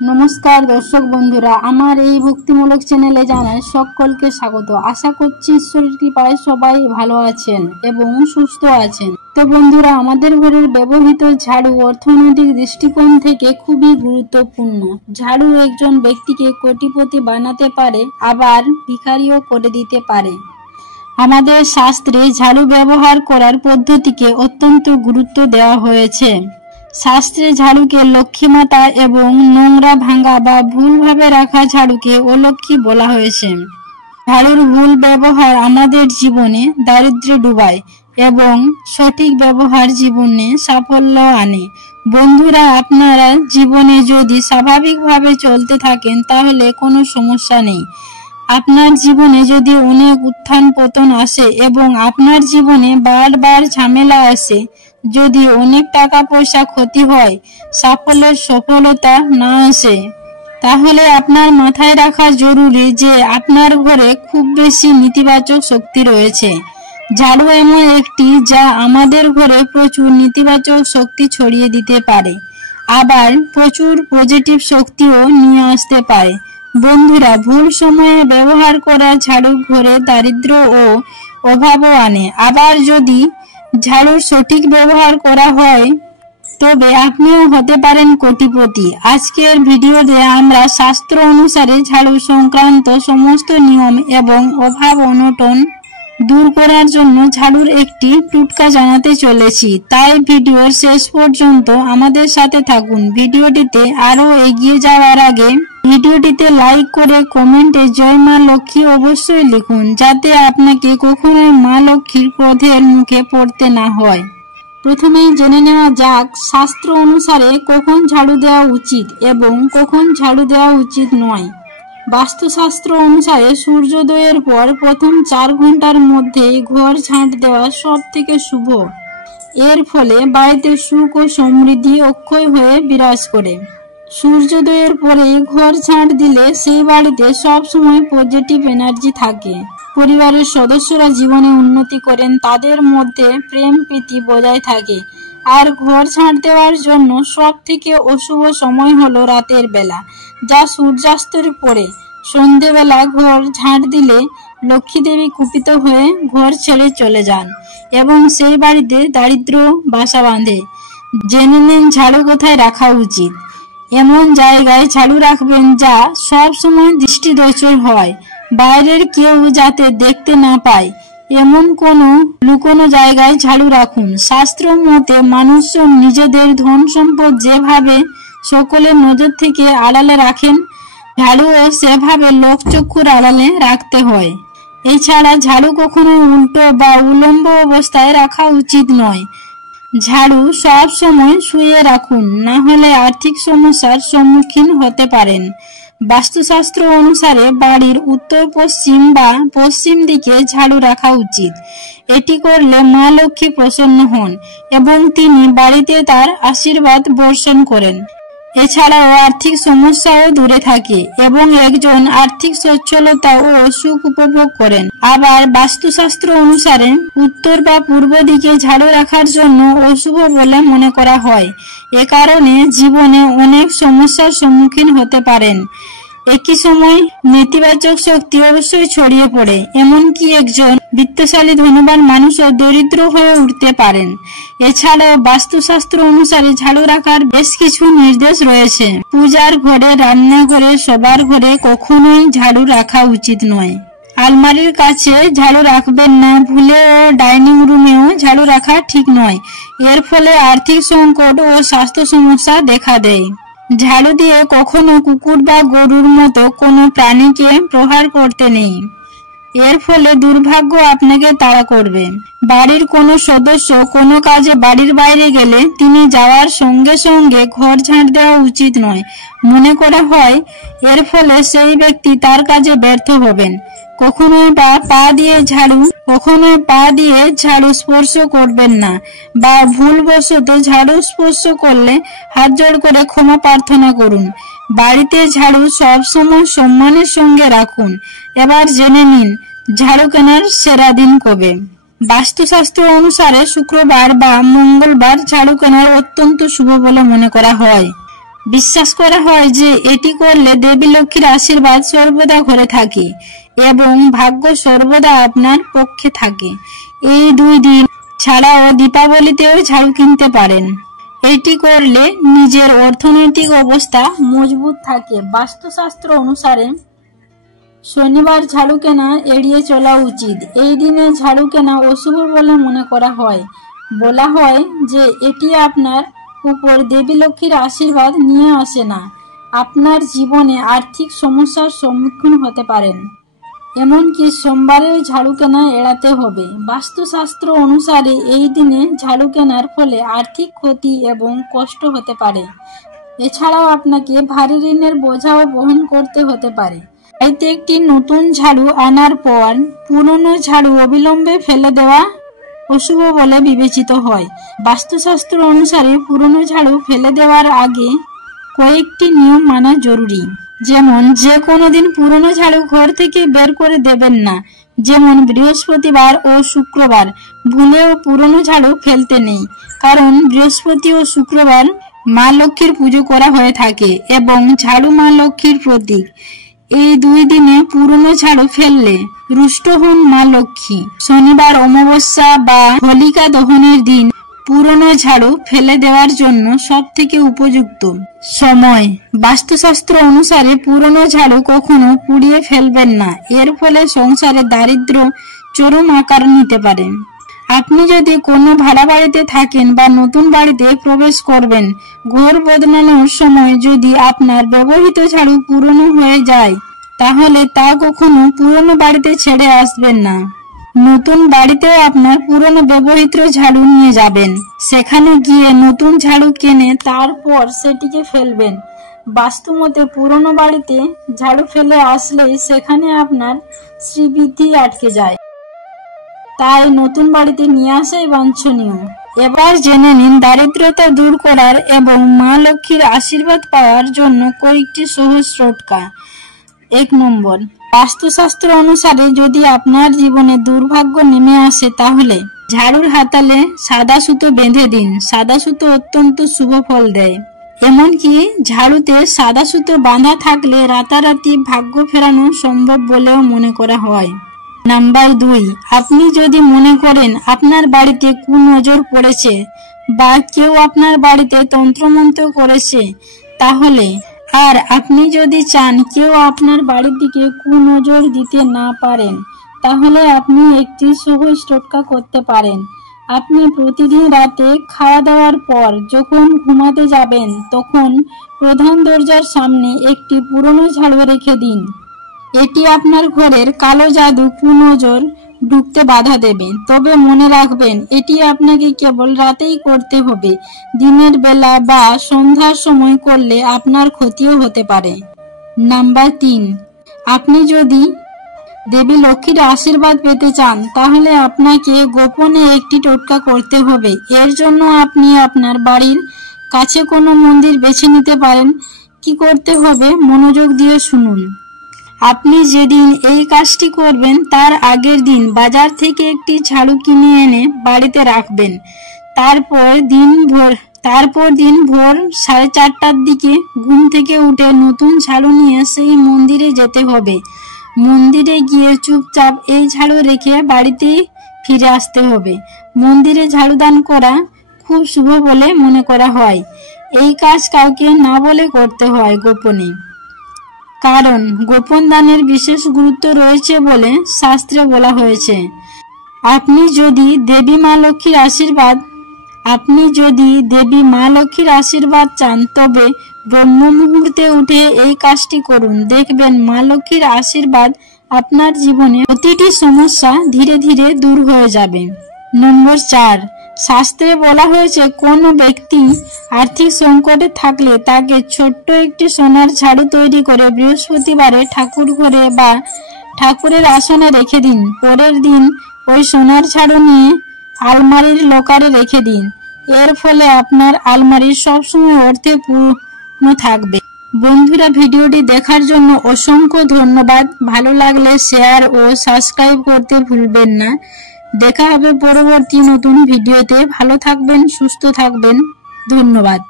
नमस्कार दर्शक बंधुरा आमार এই ভক্তিমূলক চ্যানেলে জানাই সকলকে স্বাগত। আশা করছি ঈশ্বরের কৃপায় সবাই ভালো আছেন এবং সুস্থ আছেন। তো বন্ধুরা, আমাদের ঘরের ব্যবহৃত ঝাড়ু অর্থনৈতিক দৃষ্টিকোণ থেকে খুবই গুরুত্বপূর্ণ। ঝাড়ু একজন ব্যক্তিকে কোটিপতি বানাতে পারে, আবার ভিখারিও করে দিতে পারে। আমাদের শাস্ত্রে ঝাড়ু ব্যবহার করার পদ্ধতিকে অত্যন্ত গুরুত্ব দেওয়া হয়েছে। শাস্ত্রে ঝাড়ুকে লক্ষ্মী মাতা এবং নোংরা ভাঙা বা ভুলভাবে রাখা ঝাড়ুকে অলক্ষ্মী বলা হয়েছে। ঝাড়ুর ভুল ব্যবহার আমাদের জীবনে দারিদ্র্যে ডুবায় এবং সঠিক ব্যবহার জীবনে সাফল্য আনে। বন্ধুরা, আপনারা জীবনে যদি স্বাভাবিকভাবে চলতে থাকেন তাহলে কোনো সমস্যা নেই। আপনার জীবনে যদি অনেক উত্থান পতন আসে এবং আপনার জীবনে বারবার ঝামেলা আসে, যদি অনেক টাকা পয়সা ক্ষতি হয়, সাফল্যের সফলতা না আসে, তাহলে আপনার মাথায় রাখা জরুরি যে আপনার ঘরে খুব বেশি নেতিবাচক শক্তি রয়েছে। ঝাড়ু এমন একটি যা আমাদের ঘরে প্রচুর নেতিবাচক শক্তি ছড়িয়ে দিতে পারে, আবার প্রচুর পজিটিভ শক্তিও নিয়ে আসতে পারে। বন্ধুরা, ভুল সময়ে ব্যবহার করা ঝাড়ু ঘরে দারিদ্র ও অভাবও আনে। আবার যদি ঝাড়ুর সঠিক ব্যবহার করা হয় তবে আপনিও হতে পারেন কোটিপতি। আজকের ভিডিওতে আমরা শাস্ত্র অনুসারে ঝাড়ু সংক্রান্ত সমস্ত নিয়ম এবং অভাব অনটন দূর করার জন্য ঝাড়ুর একটি টোটকা জানাতে চলেছি। তাই ভিডিওর শেষ পর্যন্ত আমাদের সাথে থাকুন। ভিডিওটিতে আরো এগিয়ে যাওয়ার আগে ভিডিওটিতে লাইক করে কমেন্টে জয় মা লক্ষ্মী অবশ্যই লিখুন, যাতে আপনাকে কখনোই মা লক্ষ্মীর ক্রোধের মুখে পড়তে না হয়। প্রথমেই জেনে নেওয়া যাক শাস্ত্র অনুসারে কখন ঝাড়ু দেওয়া উচিত এবং কখন ঝাড়ু দেওয়া উচিত নয়। বাস্তুশাস্ত্র অনুসারে সূর্যোদয়ের পর প্রথম 4 ঘন্টার মধ্যে ঘর ঝাঁট দেওয়া সব থেকে শুভ। এর ফলে বাড়িতে সুখ ও সমৃদ্ধি অক্ষয় হয়ে বিরাজ করে। সূর্যোদয়ের পরে ঘর ঝাঁট দিলে সেই বাড়িতে সব সময় পজিটিভ এনার্জি থাকে। পরিবারের সদস্যরা জীবনে উন্নতি করেন, তাদের মধ্যে প্রেম প্রীতি বজায় থাকে। আর ঘর ঝাঁট দেওয়ার জন্য সব থেকে অশুভ সময় হলো রাতের বেলা, যা সূর্যাস্তের পরে। সন্ধেবেলা ঘর ঝাঁট দিলে লক্ষ্মী দেবী কুপিত হয়ে ঘর ছেড়ে চলে যান এবং সেই বাড়িতে দারিদ্র বাসা বাঁধে। জেনে নিন ঝাড়ু কোথায় রাখা উচিত। এমন জায়গায় ঝাড়ু রাখবেন যা সব সময় দৃষ্টিগোচর হয়, বাইরের কেউ যাতে দেখতে না পায় এমন কোনো লুকোনো জায়গায় ঝাড়ু রাখুন। শাস্ত্র মতে মানুষ নিজেদের ধন সম্পদ যেভাবে সকলের নজর থেকে আড়ালে রাখেন, ঝাড়ুও সেভাবে লোকচক্ষুর আড়ালে রাখতে হয়। এছাড়া ঝাড়ু কখনোই উল্টো বা উলম্ব অবস্থায় রাখা উচিত নয়। ঝাড়ু সব সময় শুয়ে রাখুন, না হলে আর্থিক সমস্যার সম্মুখীন হতে পারেন। বাস্তুশাস্ত্র অনুসারে বাড়ির উত্তর পশ্চিম বা পশ্চিম দিকে ঝাড়ু রাখা উচিত। এটি করলে মা লক্ষ্মী প্রসন্ন হন এবং তিনি বাড়িতে তার আশীর্বাদ বর্ষণ করেন। এছাড়াও আর্থিক সমস্যাও দূরে থাকে এবং একজন আর্থিক সচ্ছলতা ও সুখ উপভোগ করেন। আবার বাস্তুশাস্ত্র অনুসারে উত্তর বা পূর্ব দিকে ঝাড়ু রাখার জন্য অশুভ বলে মনে করা হয়। এ কারণে জীবনে অনেক সমস্যার সম্মুখীন হতে পারেন। একই সময় নেতিবাচক শক্তি অবশ্যই ছড়িয়ে পড়ে, এমনকি একজন বিত্তশালী ধনবান মানুষও দরিদ্র হয়ে উঠতে পারেন। এছাড়াও বাস্তুশাস্ত্র অনুসারে ঝাড়ু রাখার বেশ কিছু নির্দেশ রয়েছে। পূজার ঘরে, রান্নাঘরে, সবার ঘরে কখনোই ঝাড়ু রাখা উচিত নয়। আলমারির কাছে ঝাড়ু রাখবেন না, ভুলেও ডাইনিং রুমেও ঝাড়ু রাখা ঠিক নয়। এর ফলে আর্থিক সংকট ও স্বাস্থ্য সমস্যা দেখা দেয়। ঝাড়ু দিয়ে কখনো কুকুর বা গরুর মতো কোনো প্রাণীকে প্রহার করতে নেই, এর ফলে দুর্ভাগ্য আপনাকে তাড়া করবে। বাড়ির কোনো সদস্য কোনো কাজে বাড়ির বাইরে গেলে তিনি যাওয়ার সঙ্গে সঙ্গে ঘর ঝাঁট দেওয়া উচিত নয়। মনে করা হয় এর ফলে সেই ব্যক্তি তার কাজে ব্যর্থ হবেন। কখনোই পা দিয়ে ঝাড়ু স্পর্শ করবেন না, বা ভুলবশত ঝাড়ু স্পর্শ করলে হাত জোড় করে ক্ষমা প্রার্থনা করুন। বাড়িতে ঝাড়ু সব সময় সম্মানের সঙ্গে রাখুন। এবার জেনে নিন ঝাড়ু কেনার সেরা দিন কবে। বাস্তুশাস্ত্র অনুসারে শুক্রবার বা মঙ্গলবার ঝাড়ু কেনার অত্যন্ত শুভ বলে মনে করা হয়। বিশ্বাস করা হয় যে এটি করলে দেবী লক্ষ্মীর আশীর্বাদ সর্বদা ঘরে থাকে এবং ভাগ্য সর্বদা আপনার পক্ষে থাকে। এই 2 দিন ছাড়াও দীপাবলিতেও ঝাড়ু কিনতে পারেন। এটি করলে নিজের অর্থনৈতিক অবস্থা মজবুত থাকে। বাস্তুশাস্ত্র অনুসারে শনিবার ঝাড়ু কেনা এড়িয়ে চলা উচিত। এই দিনে ঝাড়ু কেনা অশুভ বলে মনে করা হয়। বলা হয় যে এটি আপনার উপর দেবী লক্ষ্মীর আশীর্বাদ নিয়ে আসে না, আপনার জীবনে আর্থিক সমস্যার সম্মুখীন হতে পারেন। এমনকি সোমবারেও ঝাড়ু কেনা এড়াতে হবে। বাস্তুশাস্ত্র অনুসারে এই দিনে ঝাড়ু কেনার ফলে আর্থিক ক্ষতি এবং কষ্ট হতে পারে। এছাড়াও আপনাকে ভারী ঋণের বোঝাও বহন করতে হতে পারে। বাড়িতে একটি নতুন ঝাড়ু আনার পর পুরনো ঝাড়ু অবিলম্বে ফেলে দেওয়া অশুভ বলে বিবেচিত হয়। বাস্তুশাস্ত্র অনুসারে পুরনো ঝাড়ু ফেলে দেওয়ার আগে কয়েকটি নিয়ম মানা জরুরি। যেমন যে কোনো দিন পুরনো ঝাড়ু ঘর থেকে বের করে দেবেন না। যেমন বৃহস্পতিবার ও শুক্রবার ভুলেও পুরনো ঝাড়ু ফেলতে নেই, কারণ বৃহস্পতি ও শুক্রবার মা লক্ষ্মীর পুজো করা হয়ে থাকে এবং ঝাড়ু মা লক্ষ্মীর প্রতীক। এই 2 দিনে পুরনো ঝাড়ু ফেললে রুষ্ট হন মা লক্ষ্মী। শনিবার অমাবস্যা বা হোলিকা দহনের দিন পুরনো ঝাড়ু ফেলে দেওয়ার জন্য সবথেকে উপযুক্ত সময়। বাস্তুশাস্ত্র অনুসারে পুরনো ঝাড়ু কখনো পুড়িয়ে ফেলবেন না, এর ফলে সংসারে দারিদ্র্য চরম আকার নিতে পারে। আপনি যদি কোনো ভাড়া বাড়িতে থাকেন বা নতুন বাড়িতে প্রবেশ করবেন, ঘর বদলানোর সময় যদি আপনার ব্যবহৃত ঝাড়ু পুরনো হয়ে যায় তাহলে তা কখনো পুরনো বাড়িতে ছেড়ে আসবেন না। নতুন বাড়িতেও আপনার পুরনো ব্যবহৃত ঝাড়ু নিয়ে যাবেন, সেখানে গিয়ে নতুন ঝাড়ু কিনে তারপর সেটিকে ফেলবেন। বাস্তুমতে পুরনো বাড়িতে ঝাড়ু ফেলে আসলে সেখানে আপনার শ্রীবৃদ্ধি আটকে যায়, তাই নতুন বাড়িতে নিয়ে আসাই বাঞ্ছনীয়। এবার জেনে নিন দারিদ্রতা দূর করার এবং মা লক্ষ্মীর আশীর্বাদ পাওয়ার জন্য কয়েকটি সহজ টোটকা। 1 নম্বর, বাস্তুশাস্ত্র অনুসারে যদি আপনার জীবনে দুর্ভাগ্য নেমে আসে তাহলে ঝাড়ুর হাতালে সাদা সুতো বেঁধে দিন। সাদা সুতো অত্যন্ত শুভ ফল দেয়। এমনকি ঝাড়ুতে সাদা সুতো বাঁধা থাকলে রাতারাতি ভাগ্য ফেরানো সম্ভব বলেও মনে করা হয়। নাম্বার 2, আপনি যদি মনে করেন আপনার বাড়িতে কুনজর পড়েছে বা কেউ আপনার বাড়িতে তন্ত্রমন্ত্র করেছে তাহলে, আর আপনি যদি চান কেউ আপনার বাড়ির দিকে কুনজর দিতে না পারেন, তাহলে আপনি একটি সহজ টোটকা করতে পারেন। আপনি প্রতিদিন রাতে খাওয়া দাওয়ার পর যখন ঘুমাতে যাবেন তখন প্রধান দরজার সামনে একটি পুরনো ঝাড়ু রেখে দিন। এটি আপনার ঘরের কালো জাদু কুনজর ঢুকতে বাধা দেবে। তবে মনে রাখবেন এটি আপনাকে কেবল রাতেই করতে হবে। দিনের বেলা বা সন্ধ্যার সময় করলে আপনার ক্ষতিও হতে পারে। নাম্বার 3, আপনি যদি দেবী লক্ষ্মীর আশীর্বাদ পেতে চান তাহলে আপনাকে গোপনে একটি টোটকা করতে হবে। এর জন্য আপনি আপনার বাড়ির কাছে কোনো মন্দির বেছে নিতে পারেন। কি করতে হবে মনোযোগ দিয়ে শুনুন। আপনি যেদিন এই কাজটি করবেন তার আগের দিন বাজার থেকে একটি ঝাড়ু কিনে এনে বাড়িতে রাখবেন। তারপর দিন ভোর 4:30টার দিকে ঘুম থেকে উঠে নতুন ঝাড়ু নিয়ে সেই মন্দিরে যেতে হবে। মন্দিরে গিয়ে চুপচাপ এই ঝাড়ু রেখে বাড়িতে ফিরে আসতে হবে। মন্দিরে ঝাড়ু দান করা খুব শুভ বলে মনে করা হয়। এই কাজ কাউকে না বলে করতে হয় গোপনে, কারণ গোপন দানের বিশেষ গুরুত্ব রয়েছে বলে শাস্ত্রে বলা হয়েছে। আপনি যদি দেবী মা লক্ষ্মীর আশীর্বাদ চান তবে ব্রহ্ম মুহূর্তে উঠে এই কাজটি করুন। দেখবেন মা লক্ষ্মীর আশীর্বাদ আপনার জীবনে প্রতিটি সমস্যা ধীরে ধীরে দূর হয়ে যাবে। নম্বর 4, শাস্ত্রে বলা হয়েছে কোনো ব্যক্তি আর্থিক সংকটে থাকলে তাকে ছোট্ট একটি সোনার ঝাড়ু তৈরি করে বৃহস্পতিবারে ঠাকুর ঘরে বা ঠাকুরের আসনে রেখে দিন। পরের দিন ওই সোনার ঝাড়ু নিয়ে আলমারির লকারে রেখে দিন। এর ফলে আপনার আলমারি সবসময় অর্থে পূর্ণ থাকবে। বন্ধুরা, ভিডিওটি দেখার জন্য অসংখ্য ধন্যবাদ। ভালো লাগলে শেয়ার ও সাবস্ক্রাইব করতে ভুলবেন না। দেখা হবে পরবর্তী নতুন ভিডিওতে। ভালো থাকবেন, সুস্থ থাকবেন। ধন্যবাদ।